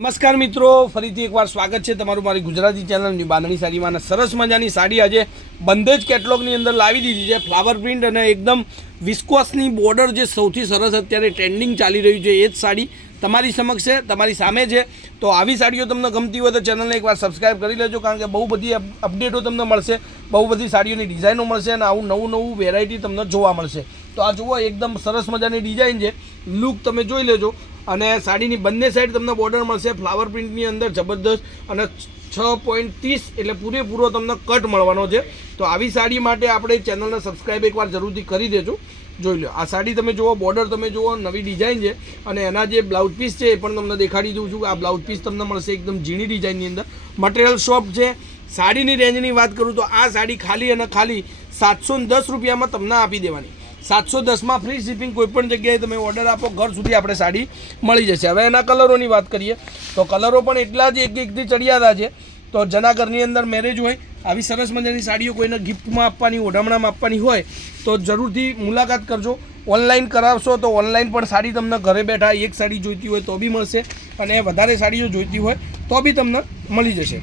નમસ્કાર મિત્રો, ફરીથી એકવાર સ્વાગત છે તમારું મારી ગુજરાતી ચેનલની બાંધણી સાડીમાં. સરસ મજાની સાડી આજે બંધેજ કેટલોગની અંદર લાવી દીધી છે. ફ્લાવર પ્રિન્ટ અને એકદમ વિસ્કોસની બોર્ડર જે સૌથી સરસ અત્યારે ટ્રેન્ડિંગ ચાલી રહ્યું છે એ જ સાડી તમારી સમક્ષ છે, તમારી સામે છે. તો આવી સાડીઓ તમને ગમતી હોય તો ચેનલને એકવાર સબસ્ક્રાઈબ કરી લેજો, કારણ કે બહુ બધી અપડેટો તમને મળશે, બહુ બધી સાડીઓની ડિઝાઇનો મળશે અને આવું નવું વેરાયટી તમને જોવા મળશે. તો આ જુઓ, એકદમ સરસ મજાની ડિઝાઇન છે, લુક તમે જોઈ લેજો. અને સાડીની બંને સાઈડ તમને બોર્ડર મળશે ફ્લાવર પ્રિન્ટની અંદર જબરદસ્ત, અને 6.30 એટલે પૂરેપૂરો તમને કટ મળવાનો છે. તો આવી સાડી માટે આપણે ચેનલને સબસ્ક્રાઈબ એકવાર જરૂરથી કરી દેજો. જોઈ લો, આ સાડી તમે જુઓ, બોર્ડર તમે જુઓ, નવી ડિઝાઇન છે. અને એના જે બ્લાઉઝ પીસ છે એ પણ તમને દેખાડી દઉં છું. આ બ્લાઉઝ પીસ તમને મળશે એકદમ ઝીણી ડિઝાઇનની અંદર. મટીરિયલ સોફ્ટ છે. સાડીની રેન્જની વાત કરું તો આ સાડી ખાલી અને ખાલી 710 રૂપિયામાં તમને આપી દેવાની. 710માં ફ્રી શિપિંગ. કોઈપણ જગ્યાએ તમે ઓર્ડર આપો, ઘર સુધી આપણે સાડી મળી જશે. હવે એના કલરોની વાત કરીએ તો કલરો પણ એટલા જ એકથી ચડિયાતા છે. તો જેના ઘરની અંદર મેરેજ હોય, આવી સરસ મજાની સાડીઓ કોઈને ગિફ્ટમાં આપવાની, ઓઢામણામાં આપવાની હોય તો જરૂરથી મુલાકાત કરજો. ઓનલાઈન કરાવશો તો ઓનલાઈન પણ સાડી તમને ઘરે બેઠા એક સાડી જોઈતી હોય તો બી મળશે, અને વધારે સાડીઓ જોઈતી હોય તો બી તમને મળી જશે.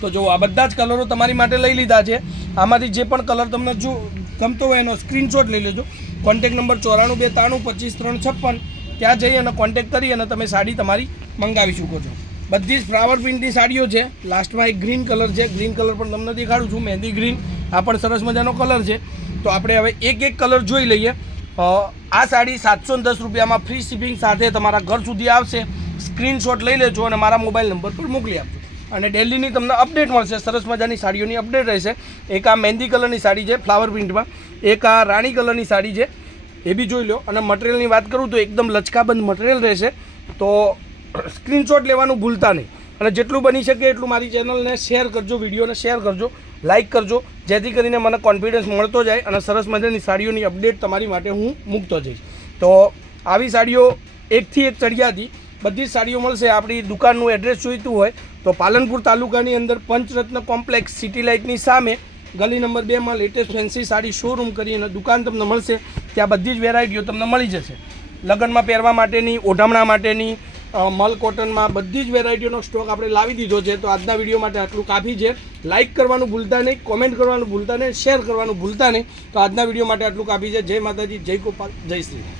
તો જો આ બધા જ કલરો તમારી માટે લઈ લીધા છે. આમાંથી જે પણ કલર તમને જો ગમતો હોય એનો સ્ક્રીનશોટ લઈ લેજો. કોન્ટેક નંબર 9423325356, ત્યાં જઈ અને કોન્ટેક કરી અને તમે સાડી તમારી મંગાવી શકો છો. બધી જ ફ્લાવર પ્રિન્ટની સાડીઓ છે. લાસ્ટમાં એક ગ્રીન કલર છે, ગ્રીન કલર પણ તમને દેખાડું છું, મહેંદી ગ્રીન. આ પણ સરસ મજાનો કલર છે. તો આપણે હવે એક કલર જોઈ લઈએ. આ સાડી 710 રૂપિયામાં ફ્રી શિપિંગ સાથે તમારા ઘર સુધી આવશે. સ્ક્રીનશોટ લઈ લેજો અને મારા મોબાઈલ નંબર પર મોકલી આપજો. અને ડેલીની તમને અપડેટ મળશે. સરસ મજાની સાડીઓની અપડેટ રહેશે. એક આ મહેંદી કલરની સાડી છે ફ્લાવર પ્રિન્ટમાં, એક આ રાણી કલરની સાડી છે, એ બી જોઈ લો. અને મટીરિયલની વાત કરું તો એકદમ લચકાબંધ મટીરિયલ રહેશે. તો સ્ક્રીનશોટ લેવાનું ભૂલતા નહીં, અને જેટલું બની શકે એટલું મારી ચેનલને શેર કરજો, વિડીયોને શેર કરજો, લાઇક કરજો, જેથી કરીને મને કોન્ફિડન્સ મળતો જાય અને સરસ મજાની સાડીઓની અપડેટ તમારી માટે હું મૂકતો જઈશ. તો આવી સાડીઓ એકથી એક ચડિયાતી બધી જ સાડીઓ મળશે. આપણી દુકાનનું એડ્રેસ જોઈતું હોય તો પાલનપુર તાલુકાની અંદર પંચરત્ન કોમ્પ્લેક્સ સિટી લાઇટની સામે ગલી નંબર 2માં લેટેસ્ટ ફેન્સી સાડી શોરૂમ કરીને દુકાન તમને મળશે. ત્યાં બધી જ વેરાયટીઓ તમને મળી જશે. લગ્નમાં પહેરવા માટેની, ઓઢામણા માટેની, મલ કોટનમાં બધી જ વેરાયટીઓનો સ્ટોક આપણે લાવી દીધો છે. તો આજના વિડીયો માટે આટલું કાફી છે. લાઇક કરવાનું ભૂલતા નહીં, કોમેન્ટ કરવાનું ભૂલતા નહીં, શેર કરવાનું ભૂલતા નહીં. તો આજના વિડીયો માટે આટલું કાફી છે. જય માતાજી, જય ગોપાલ, જય શ્રી.